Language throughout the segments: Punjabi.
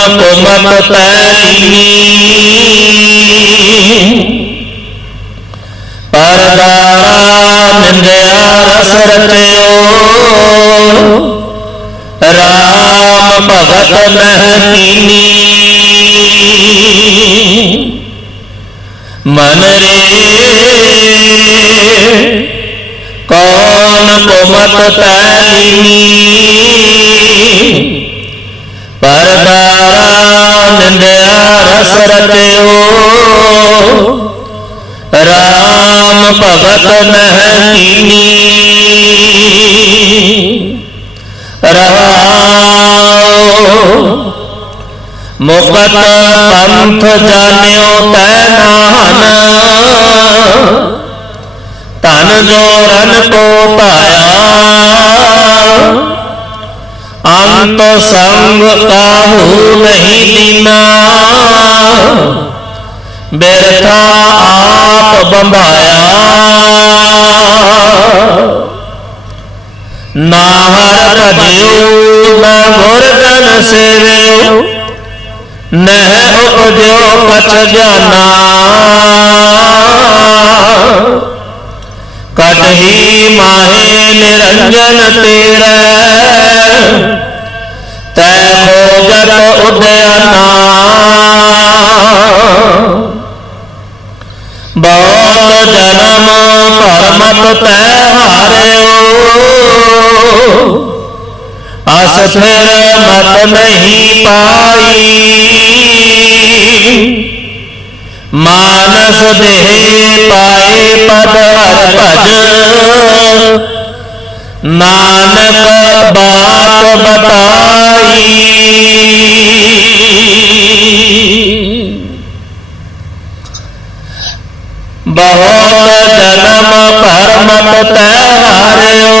ਕੌਣ ਕੁਮਤ ਤੈਨੀ ਪਰਦਾਰਾ ਨਿੰਦਿਆ ਰਸ ਰਾਮ ਭਗਤ ਨਹਿ ਕੀਨੀ ਮਨ ਰੇ ਕੌਣ ਕੁਮਤ ਤੈਨੀ ਨਿੰਦਿਆ ਰਸ ਰਾਮ ਭਗਤ ਨਹਿ ਕੀਨੀ। ਮੁਕਤ ਪੰਥ ਜਾਣਿਓ ਤੈ ਨਾਹਨ ਤਨ ਜੋਰਨ ਕੋ ਪਾਇਆ ਅੰਤ ਸੰਗ ਕਾਹੂ ਨਹੀਂ ਦੀਨਾ। ਬਿਰਥਾ ਆਪ ਬੰਧਾਇਆ ਨਾ ਹਰ ਭਜਿਓ ਨਾ ਮੁਰਗਨ ਸੇਵਿਓ ਨਹਿ ਉਪਜਿਓ ਕਛ ਜਾਨਾ। ਕਟਹੀ ਮਾਹੇ ਨਿਰੰਜਨ ਤੇਰੇ। ਅਸ ਮਤ ਨਹੀਂ ਪਾਈ। ਮਾਨਸ ਦੇ ਪਾਏ ਪਦ ਹਰ ਭਜ। ਨਾਨਕ ਬਾਤ ਬਤਾਈ। ਬਹੁਤ ਜਨਮ ਭਰਮਤ ਤੈ ਹਾਰਿਓ।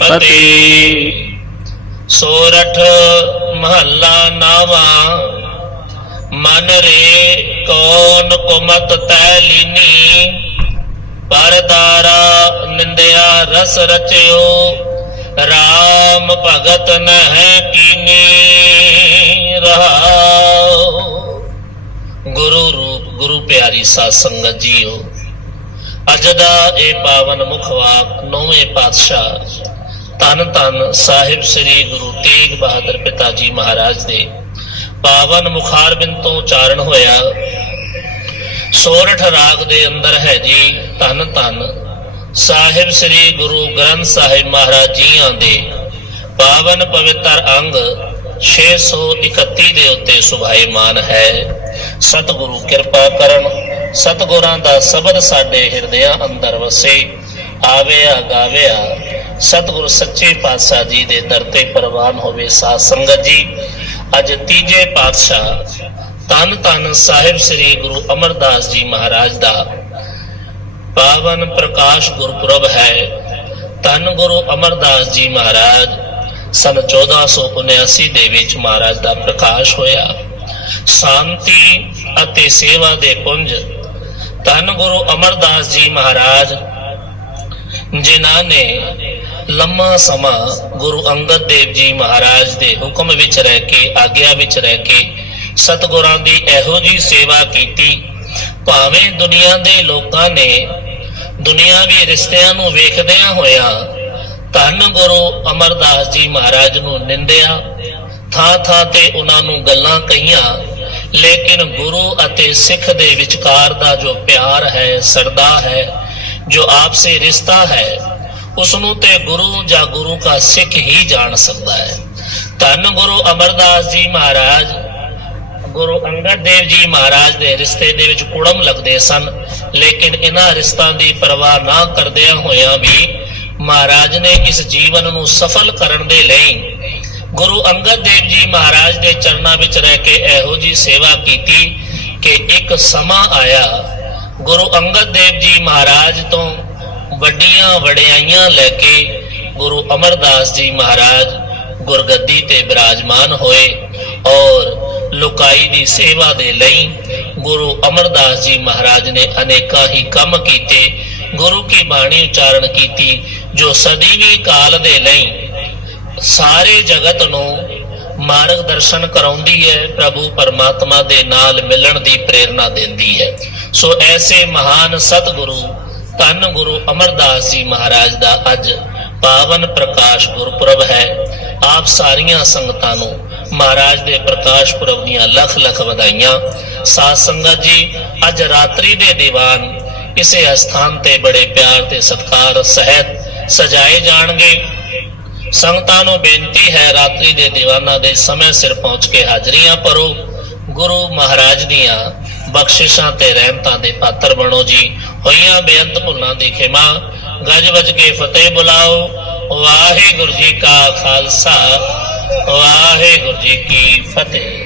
ਫਤਿਹ ਸੋਰਠ ਮਹੱਲਾ ਨਾਵਾ। ਮਨ ਰੇ ਕੌਣ ਕੁਮਤ ਤੈ ਲੀਨੀ। ਪਰਦਾਰਾ ਨਿੰਦਿਆ ਰਸ ਰਚਿਓ। RAM ਭਗਤ ਨਹਿ ਕੀਨੀ। ਰਹਾਉ ਗੁਰੂ ਰੂਪ, ਗੁਰੂ ਪਿਆਰੀ ਸਾਧ ਸੰਗਤ ਜੀਓ। ਅੱਜ ਦਾ ਇਹ ਪਾਵਨ ਮੁਖ ਵਾਕ ਨੌਵੇਂ ਪਾਤਸ਼ਾਹ ਧੰਨ ਧੰਨ ਸਾਹਿਬ ਸ੍ਰੀ ਗੁਰੂ ਤੇਗ ਬਹਾਦਰ ਪਿਤਾ ਜੀ ਮਹਾਰਾਜ ਦੇ ਪਾਵਨ ਮੁਖਾਰਬਿੰਦ ਤੋਂ ਉਚਾਰਨ ਹੋਇਆ। ਸੋਰਠ ਰਾਗ ਦੇ ਅੰਦਰ ਹੈ ਜੀ ਧੰਨ ਧੰਨ ਸਾਹਿਬ ਸ੍ਰੀ ਗੁਰੂ ਗ੍ਰੰਥ ਸਾਹਿਬ ਮਹਾਰਾਜ ਜੀਆਂ ਦੇ ਪਾਵਨ ਪਵਿੱਤਰ ਅੰਗ 631 ਦੇ ਉੱਤੇ ਸੁਭਾਈਮਾਨ ਹੈ। ਸਤਿਗੁਰੂ ਕਿਰਪਾ ਕਰਨ, ਸਤਿਗੁਰਾਂ ਦਾ ਸ਼ਬਦ ਸਾਡੇ ਹਿਰਦਿਆਂ ਅੰਦਰ ਵਸੇ, ਆਵਿਆ ਗਾਵਿਆ ਸਤਿਗੁਰੂ ਸੱਚੇ ਪਾਤਸ਼ਾਹ ਜੀ ਦੇ ਦਰ ਤੇ ਪ੍ਰਵਾਨ ਹੋਵੇ ਸਾਧ ਸੰਗਤ ਜੀ। ਅੱਜ ਤੀਜੇ ਪਾਤਸ਼ਾਹ ਤਨ ਤਨ ਸਾਹਿਬ ਸ੍ਰੀ ਗੁਰੂ ਅਮਰਦਾਸ ਜੀ ਮਹਾਰਾਜ ਦਾ ਪਾਵਨ ਪ੍ਰਕਾਸ਼ ਗੁਰਪੁਰਬ ਹੈ। ਤਨ ਗੁਰੂ ਅਮਰਦਾਸ ਜੀ ਮਹਾਰਾਜ, ਸਨ 1479 ਦੇ ਵਿੱਚ ਮਹਾਰਾਜ ਦਾ ਪ੍ਰਕਾਸ਼ ਹੋਇਆ। ਸ਼ਾਂਤੀ ਅਤੇ ਸੇਵਾ ਦੇ ਪੁੰਜ ਧੰਨ ਗੁਰੂ ਅਮਰਦਾਸ ਜੀ ਮਹਾਰਾਜ ਜਿਨ੍ਹਾਂ ਨੇ ਲੰਮਾ ਸਮਾਂ ਗੁਰੂ ਅੰਗਦ ਦੇਵ ਜੀ ਮਹਾਰਾਜ ਦੇ ਹੁਕਮ ਵਿੱਚ ਰਹਿ ਕੇ, ਆਗਿਆ ਵਿੱਚ ਰਹਿ ਕੇ ਸਤਿਗੁਰਾਂ ਦੀ ਇਹੋ ਜੀ ਸੇਵਾ ਕੀਤੀ, ਭਾਵੇਂ ਦੁਨੀਆ ਦੇ ਲੋਕਾਂ ਨੇ ਦੁਨੀਆਵੀ ਰਿਸ਼ਤਿਆਂ ਨੂੰ ਵੇਖਦਿਆਂ ਹੋਇਆਂ ਧੰਨ ਗੁਰੂ ਅਮਰਦਾਸ ਜੀ ਮਹਾਰਾਜ ਨੂੰ ਨਿੰਦਿਆ ਥਾਂ ਥਾਂ ਤੇ ਉਹਨਾਂ ਨੂੰ ਗੱਲਾਂ ਕਹੀਆਂ, ਲੇਕਿਨ ਗੁਰੂ ਅਤੇ ਸਿੱਖ ਦੇ ਵਿਚਕਾਰ ਦਾ ਜੋ ਪਿਆਰ ਹੈ, ਸਰਦਾ ਹੈ ਜੋ ਆਪਸੇ ਰਿਸ਼ਤਾ ਹੈ ਉਸ ਨੂੰ ਤੇ ਗੁਰੂ ਜਾਂ ਗੁਰੂ ਦਾ ਸਿੱਖ ਹੀ ਜਾਣ ਸਕਦਾ ਹੈ। ਧੰਨ ਗੁਰੂ ਅਮਰਦਾਸ ਜੀ ਮਹਾਰਾਜ, ਗੁਰੂ ਅੰਗਦ ਦੇਵ ਜੀ ਮਹਾਰਾਜ ਦੇ ਰਿਸ਼ਤੇ ਦੇ ਵਿੱਚ ਕੁੜਮ ਲੱਗਦੇ ਸਨ, ਲੇਕਿਨ ਇਹਨਾਂ ਰਿਸ਼ਤਾਂ ਦੀ ਪਰਵਾਹ ਨਾ ਕਰਦਿਆਂ ਹੋਇਆਂ ਵੀ ਮਹਾਰਾਜ ਨੇ ਇਸ ਜੀਵਨ ਨੂੰ ਸਫਲ ਕਰਨ ਦੇ ਲਈ ਗੁਰੂ ਅੰਗਦ ਦੇਵ ਜੀ ਮਹਾਰਾਜ ਦੇ ਚਰਨਾਂ ਵਿੱਚ ਰਹਿ ਕੇ ਇਹੋ ਜੀ ਸੇਵਾ ਕੀਤੀ ਕਿ ਇੱਕ ਸਮਾਂ ਆਇਆ ਗੁਰੂ ਅੰਗਦ ਦੇਵ ਜੀ ਮਹਾਰਾਜ ਤੋਂ ਵੱਡੀਆਂ ਵਡਿਆਈਆਂ ਲੈ ਕੇ ਗੁਰੂ ਅਮਰਦਾਸ ਜੀ ਮਹਾਰਾਜ ਗੁਰਗੱਦੀ ਤੇ ਬਿਰਾਜਮਾਨ ਹੋਏ ਔਰ ਲੋਕਾਈ ਦੀ ਸੇਵਾ ਦੇ ਲਈ ਗੁਰੂ ਅਮਰਦਾਸ ਜੀ ਮਹਾਰਾਜ ਨੇ ਅਨੇਕਾਂ ਹੀ ਕੰਮ ਕੀਤੇ, ਗੁਰੂ ਕੀ ਬਾਣੀ ਉਚਾਰਨ ਕੀਤੀ, ਜੋ ਸਦੀਵੀ ਕਾਲ ਦੇ ਲਈ ਸਾਰੇ ਜਗਤ ਨੂੰ ਮਾਰਗਦਰਸ਼ਨ ਕਰਾਉਂਦੀ ਹੈ, ਪ੍ਰਭੂ ਪਰਮਾਤਮਾ ਦੇ ਨਾਲ ਮਿਲਣ ਦੀ ਪ੍ਰੇਰਣਾ ਦਿੰਦੀ ਹੈ। ਸੋ ਐਸੇ ਮਹਾਨ ਸਤਿਗੁਰੂ, ਧੰਨ ਗੁਰੂ ਅਮਰਦਾਸ ਜੀ ਮਹਾਰਾਜ ਦਾ ਅੱਜ ਪਾਵਨ ਪ੍ਰਕਾਸ਼ ਗੁਰਪੁਰਬ ਹੈ। ਆਪ ਸਾਰੀਆਂ ਸੰਗਤਾਂ ਨੂੰ ਮਹਾਰਾਜ ਦੇ ਪ੍ਰਕਾਸ਼ ਪੁਰਬ ਦੀਆਂ ਲੱਖ ਲੱਖ ਵਧਾਈਆਂ। ਸਾਧ ਸੰਗਤ ਜੀ, ਅੱਜ ਰਾਤਰੀ ਦੇ ਦੀਵਾਨ ਇਸੇ ਅਸਥਾਨ ਤੇ ਬੜੇ ਪਿਆਰ ਤੇ ਸਤਿਕਾਰ ਸਹਿਤ ਸਜਾਏ ਜਾਣਗੇ। ਸੰਗਤਾਂ ਨੂੰ ਬੇਨਤੀ ਹੈ, ਰਾਤਰੀ ਦੇ ਦੀਵਾਨਾਂ ਦੇ ਸਮੇਂ ਸਿਰ ਪਹੁੰਚ ਕੇ ਹਾਜ਼ਰੀਆਂ ਭਰੋ। ਗੁਰੂ ਮਹਾਰਾਜ ਦੀਆਂ ਬਖਸ਼ਿਸ਼ਾਂ ਤੇ ਰਹਿਮਤਾਂ ਦੇ ਪਾਤਰ ਬਣੋ ਜੀ। ਹੋਈਆਂ ਬੇਅੰਤ ਭੁੱਲਾਂ ਦੀ ਖਿਮਾ, ਗੱਜ ਵੱਜ ਕੇ ਫਤਿਹ ਬੁਲਾਓ। ਵਾਹਿਗੁਰੂ ਜੀ ਕਾ ਖਾਲਸਾ, ਵਾਹਿਗੁਰੂ ਜੀ ਕੀ ਫਤਿਹ।